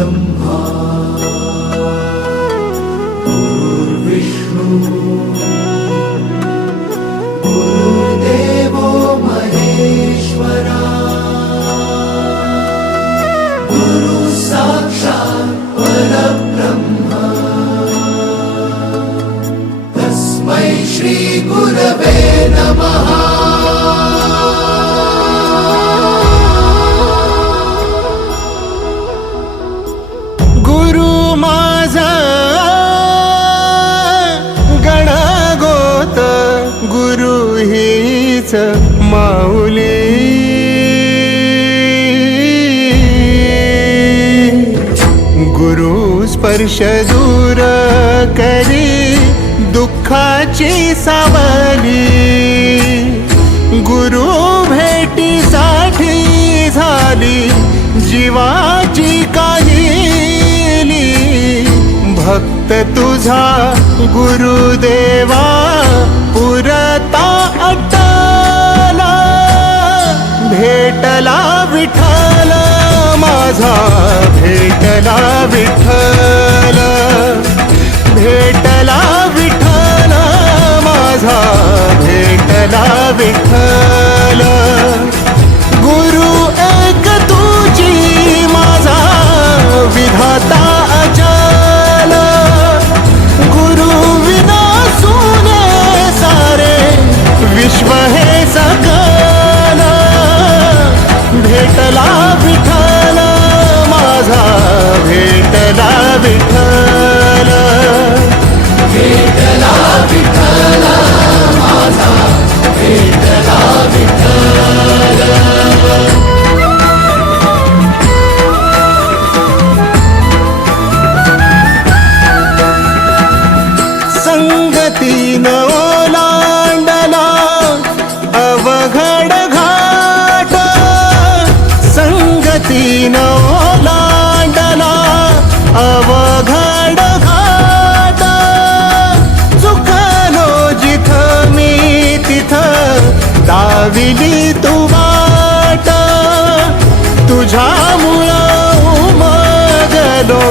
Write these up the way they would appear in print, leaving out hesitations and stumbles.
परब्रह्मा गुरुर्विष्णु गुरुर्देवो महेश्वरा गुरु साक्षात् परब्रह्मा तस्मै श्री गुरवे नमः। गुरु हीच माऊली गुरु स्पर्श दूर करी दुःखाची सावली गुरु भेटीसाठी झाली जीवाची काहिली भक्त तुझा गुरुदेवा पुरता अटला भेटला विठ्ठल माझा भेटला विठ्ठल भेटला विठ्ठल माझा भेटला विठ्ठल गुरु एक तुझी माझा विधाता अचल गुरु विना सुने सारे विश्व हे सकल भेटला विठ्ठल माझा भेटला विठ्ठल भेटला विठ्ठल माझा भेटला विठ्ठल। संगतीन ओलांडला अवघड घाट संगतीन ओलांडला अवघड घाट चुकलो जिथ मी तिथ दाविली तू वाट तुझ्यामुळं उमगलो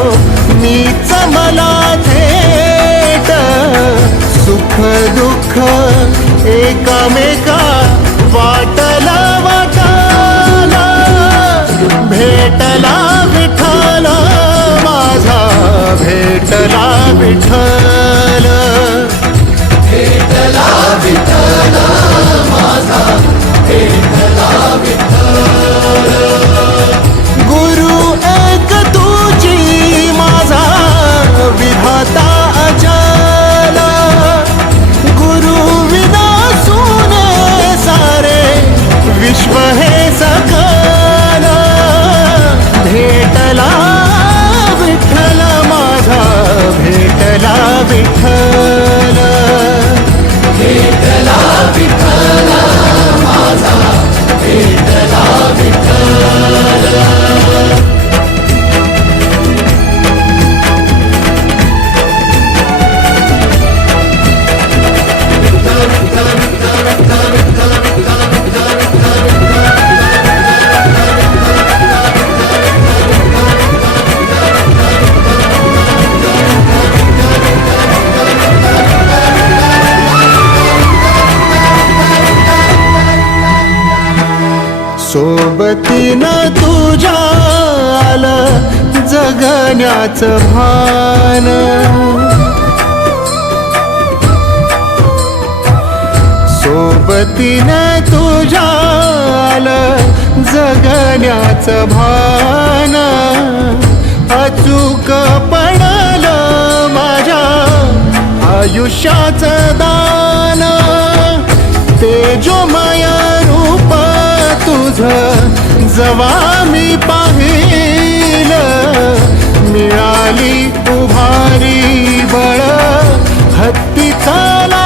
मीच मला थेट सुख दुःख एकामेका वाटला वाटाला भेटला विठ्ठल माझा भेटला विठ्ठल भेटला विठ्ठल माझा भेटला विठ्ठल गुरु एक तुझी माझा विधाता अचल गुरु विना सुने सारे विश्व हे सकल भेटला विठ्ठल माझा भेटला विठ्ठल भेटला विठ्ठल माझा भेटला विठ्ठल। सोबतीनं तुझ्या आलं जगण्याचं भान सोबतीनं तुझ्या आलं जगण्याचं भान अचूक पडलं माझ्या आयुष्याचं दान तेजोमय रूप तुझं जवा मी पाहिल मिळाली उभारी बळ हत्ती चाला